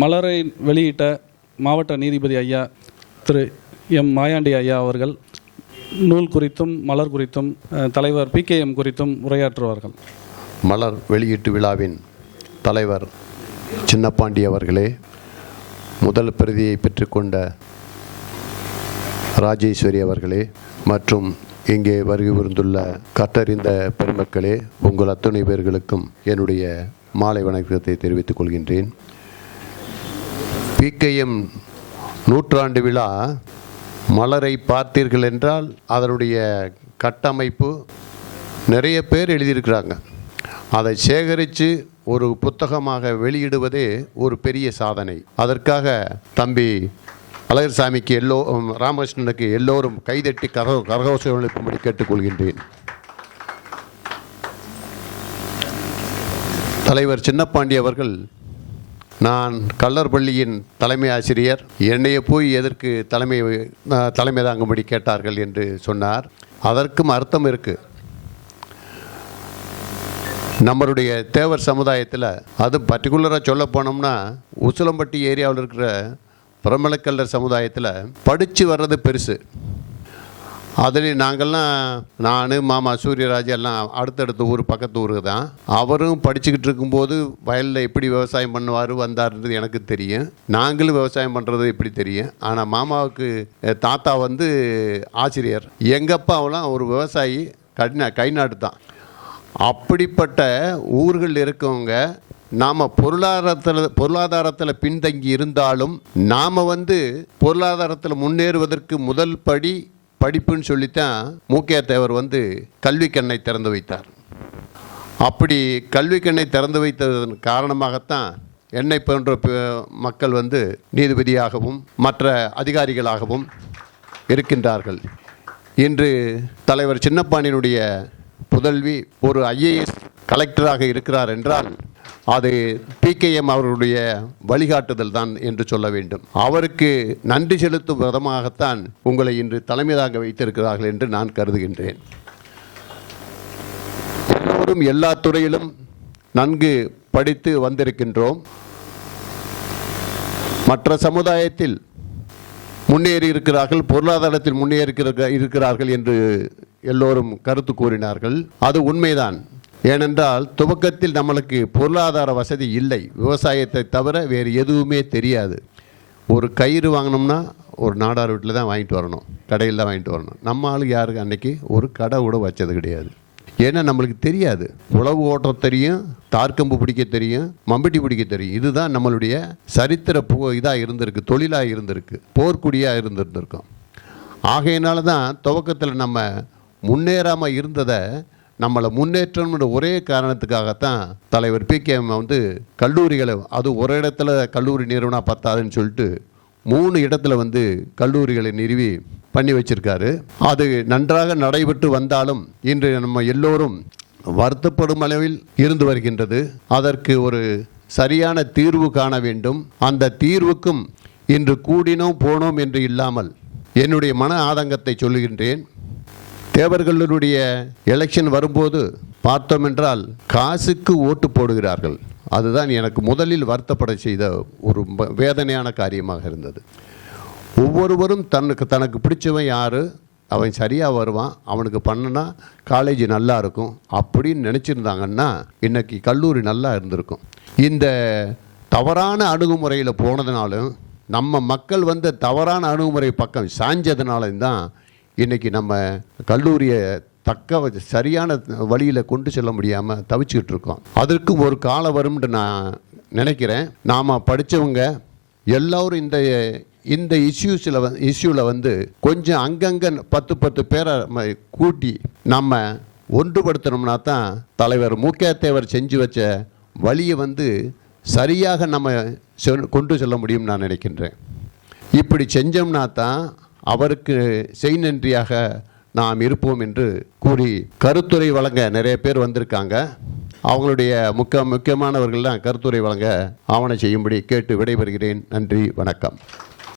மலரை வெளியிட்ட மாவட்ட நீதிபதி ஐயா திரு எம் மாயாண்டி ஐயா அவர்கள் நூல் குறித்தும் மலர் குறித்தும் தலைவர் PKM குறித்தும் உரையாற்றுவார்கள். மலர் வெளியீட்டு விழாவின் தலைவர் சின்னப்பாண்டி அவர்களே, முதல் பிரதியை பெற்றுக்கொண்ட ராஜேஸ்வரி அவர்களே மற்றும் இங்கே வருகை புரிந்துள்ள கற்றறிந்த பெருமக்களே, உங்கள் அத்தனை பேர்களுக்கும் என்னுடைய மாலை வணக்கத்தை தெரிவித்துக் கொள்கின்றேன். PKM நூற்றாண்டு விழா மலரை பார்த்தீர்கள் என்றால் அதனுடைய கட்டமைப்பு நிறைய பேர் எழுதியிருக்கிறாங்க. அதை சேகரித்து ஒரு புத்தகமாக வெளியிடுவதே ஒரு பெரிய சாதனை. அதற்காக தம்பி அழகர்சாமிக்கு ராமகிருஷ்ணனுக்கு எல்லோரும் கைதட்டி கரகோஷம் எழுப்பும்படி கேட்டுக்கொள்கின்றேன். தலைவர் சின்னப்பாண்டி அவர்கள், நான் கல்லர் பள்ளியின் தலைமை ஆசிரியர், என்னைய போய் எதற்கு தலைமை தாங்கும்படி கேட்டார்கள் என்று சொன்னார். அதற்கும் அர்த்தம் இருக்குது. நம்மளுடைய தேவர் சமுதாயத்தில், அது பர்டிகுலராக சொல்ல போனோம்னா உசிலம்பட்டி ஏரியாவில் இருக்கிற பிரமலக்கல்லர் சமுதாயத்தில் படித்து வர்றது பெருசு. அதில் நாங்கள்லாம், நான் மாமா சூரியராஜ் எல்லாம் அடுத்தடுத்த ஊர், பக்கத்து ஊருக்கு தான். அவரும் படிச்சுக்கிட்டு இருக்கும்போது வயலில் எப்படி விவசாயம் பண்ணுவார் வந்தார்ன்றது எனக்கு தெரியும். நாங்களும் விவசாயம் பண்ணுறது எப்படி தெரியும். ஆனால் மாமாவுக்கு தாத்தா ஆசிரியர், எங்கள் அப்பாவெல்லாம் ஒரு விவசாயி, கைநாட்டு தான். அப்படிப்பட்ட ஊர்கள் இருக்கவங்க, நாம் பொருளாதாரத்தில் பின்தங்கி இருந்தாலும் நாம் பொருளாதாரத்தில் முன்னேறுவதற்கு முதல் படி படிப்புன்னு சொல்லித்தான் மூக்கையா தேவர் கல்வி கண்ணை திறந்து வைத்தார். அப்படி கல்வி கண்ணை திறந்து வைத்ததன் காரணமாகத்தான் என்னை போன்ற மக்கள் நீதிபதியாகவும் மற்ற அதிகாரிகளாகவும் இருக்கின்றார்கள். இன்று தலைவர் சின்னப்பாண்டியினுடைய புதல்வி ஒரு IAS கலெக்டராக இருக்கிறார் என்றால் அது PKM அவர்களுடைய வழிகாட்டுதல் தான் என்று சொல்ல வேண்டும். அவருக்கு நன்றி செலுத்தும் விதமாகத்தான் உங்களை இன்று தலைமை தாங்க வைத்திருக்கிறார்கள் என்று நான் கருதுகின்றேன். எல்லோரும் எல்லா துறையிலும் நன்கு படித்து வந்திருக்கின்றோம். மற்ற சமுதாயத்தில் முன்னேறி இருக்கிறார்கள், பொருளாதாரத்தில் முன்னேறி இருக்கிறார்கள் என்று எல்லோரும் கருத்து கூறினார்கள். அது உண்மைதான். ஏனென்றால் துவக்கத்தில் நம்மளுக்கு பொருளாதார வசதி இல்லை. விவசாயத்தை தவிர வேறு எதுவுமே தெரியாது. ஒரு கயிறு வாங்கினோம்னா ஒரு நாடார் வீட்டில் தான் வாங்கிட்டு வரணும், கடையில் தான் வாங்கிட்டு வரணும். நம்ம ஆளுக்கு யாருக்கு அன்றைக்கி ஒரு கடை கூட வச்சது கிடையாது. ஏன்னா நம்மளுக்கு தெரியாது. உழவு ஓட்ட தெரியும், தார்க்கம்பு பிடிக்க தெரியும், மம்பட்டி பிடிக்க தெரியும். இதுதான் நம்மளுடைய சரித்திர இதாக இருந்திருக்கு, தொழிலாக இருந்திருக்கு, போர்க்குடியாக இருந்திருந்திருக்கோம். ஆகையினால தான் துவக்கத்தில் நம்ம முன்னேறாமல் இருந்ததை நம்மளை முன்னேற்றம்ன்ற ஒரே காரணத்துக்காகத்தான் தலைவர் PKM கல்லூரிகளை, அது ஒரு இடத்துல கல்லூரி நிறுவனா பத்தாதுன்னு சொல்லிட்டு 3 இடத்துல கல்லூரிகளை நிறுவி பண்ணி வச்சிருக்காரு. அது நன்றாக நடைபெற்று வந்தாலும் இன்று நம்ம எல்லோரும் வருத்தப்படும் அளவில் இருந்து வருகின்றது. அதற்கு ஒரு சரியான தீர்வு காண வேண்டும். அந்த தீர்வுக்கும் இன்று கூடினோம் போனோம் என்று இல்லாமல் என்னுடைய மன ஆதங்கத்தை சொல்லுகின்றேன். தேவர்களுடைய எலெக்ஷன் வரும்போது பார்த்தோம் என்றால் காசுக்கு ஓட்டு போடுகிறார்கள். அதுதான் எனக்கு முதலில் வருத்தப்பட செய்த ஒரு வேதனையான காரியமாக இருந்தது. ஒவ்வொருவரும் தனக்கு பிடிச்சவன் யார், அவன் சரியாக வருவான், அவனுக்கு பண்ணினா காலேஜ் நல்லா இருக்கும் அப்படின்னு நினச்சிருந்தாங்கன்னா இன்றைக்கி கல்லூரி நல்லா இருந்திருக்கும். இந்த தவறான அணுகுமுறையில் போனதுனாலும் நம்ம மக்கள் தவறான அணுகுமுறை பக்கம் சாஞ்சதுனாலும் தான் இன்றைக்கி நம்ம கல்லூரியை சரியான வழியில் கொண்டு செல்ல முடியாமல் தவிச்சுக்கிட்டு இருக்கோம். அதற்கு ஒரு காலம் வரும்னு நான் நினைக்கிறேன். நாம் படித்தவங்க எல்லோரும் இந்த இஷ்யூவில் கொஞ்சம் அங்கங்கே 10 பேரை கூட்டி நம்ம ஒன்றுபடுத்தணும்னா தான் தலைவர் மூக்கையா தேவர் செஞ்சு வச்ச வழியை சரியாக நம்ம கொண்டு செல்ல முடியும்னு நான் நினைக்கின்றேன். இப்படி செஞ்சோம்னா தான் அவருக்கு செய் நன்றியாக நாம் இருப்போம் என்று கூறி கருத்துரை வழங்க நிறைய பேர் வந்திருக்காங்க. அவங்களுடைய முக்கியமானவர்கள் தான் கருத்துரை வழங்க ஆவணம் செய்யும்படி கேட்டு விடைபெறுகிறேன். நன்றி, வணக்கம்.